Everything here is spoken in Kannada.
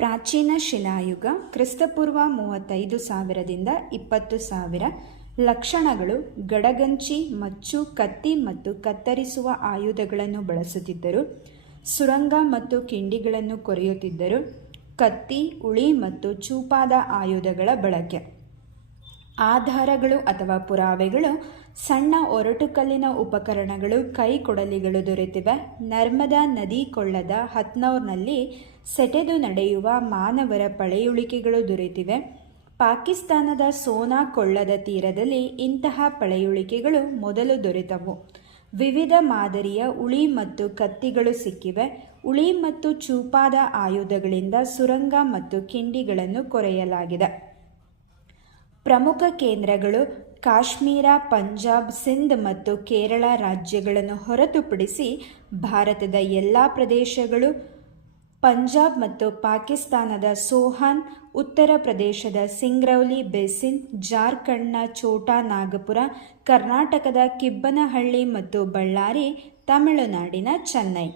ಪ್ರಾಚೀನ ಶಿಲಾಯುಗ ಕ್ರಿಸ್ತಪೂರ್ವ 35,000ದಿಂದ 20,000. ಲಕ್ಷಣಗಳು: ಗಡಗಂಚಿ, ಮಚ್ಚು, ಕತ್ತಿ ಮತ್ತು ಕತ್ತರಿಸುವ ಆಯುಧಗಳನ್ನು ಬಳಸುತ್ತಿದ್ದರು. ಸುರಂಗ ಮತ್ತು ಕಿಂಡಿಗಳನ್ನು ಕೊರೆಯುತ್ತಿದ್ದರು. ಕತ್ತಿ, ಉಳಿ ಮತ್ತು ಚೂಪಾದ ಆಯುಧಗಳ ಬಳಕೆ. ಆಧಾರಗಳು ಅಥವಾ ಪುರಾವೆಗಳು: ಸಣ್ಣ ಒರಟುಕಲ್ಲಿನ ಉಪಕರಣಗಳು, ಕೈಕೊಡಲಿಗಳು ದೊರೆತಿವೆ. ನರ್ಮದಾ ನದಿ ಕೊಳ್ಳದ ಹಥ್ನೋರ್ನಲ್ಲಿ ಸೆಟೆದು ನಡೆಯುವ ಮಾನವರ ಪಳೆಯುಳಿಕೆಗಳು ದೊರೆತಿವೆ. ಪಾಕಿಸ್ತಾನದ ಸೋನಾ ಕೊಳ್ಳದ ತೀರದಲ್ಲಿ ಇಂತಹ ಪಳೆಯುಳಿಕೆಗಳು ಮೊದಲು ದೊರೆತವು. ವಿವಿಧ ಮಾದರಿಯ ಉಳಿ ಮತ್ತು ಕತ್ತಿಗಳು ಸಿಕ್ಕಿವೆ. ಉಳಿ ಮತ್ತು ಚೂಪಾದ ಆಯುಧಗಳಿಂದ ಸುರಂಗ ಮತ್ತು ಕಿಂಡಿಗಳನ್ನು ಕೊರೆಯಲಾಗಿದೆ. ಪ್ರಮುಖ ಕೇಂದ್ರಗಳು: ಕಾಶ್ಮೀರ, ಪಂಜಾಬ್, ಸಿಂಧ್ ಮತ್ತು ಕೇರಳ ರಾಜ್ಯಗಳನ್ನು ಹೊರತುಪಡಿಸಿ ಭಾರತದ ಎಲ್ಲ ಪ್ರದೇಶಗಳು. ಪಂಜಾಬ್ ಮತ್ತು ಪಾಕಿಸ್ತಾನದ ಸೋಹಾನ್, ಉತ್ತರ ಪ್ರದೇಶದ ಸಿಂಗ್ರೌಲಿ ಬೇಸಿನ್, ಜಾರ್ಖಂಡ್ನ ಛೋಟಾ ನಾಗಪುರ, ಕರ್ನಾಟಕದ ಕಿಬ್ಬನಹಳ್ಳಿ ಮತ್ತು ಬಳ್ಳಾರಿ, ತಮಿಳುನಾಡಿನ ಚೆನ್ನೈ.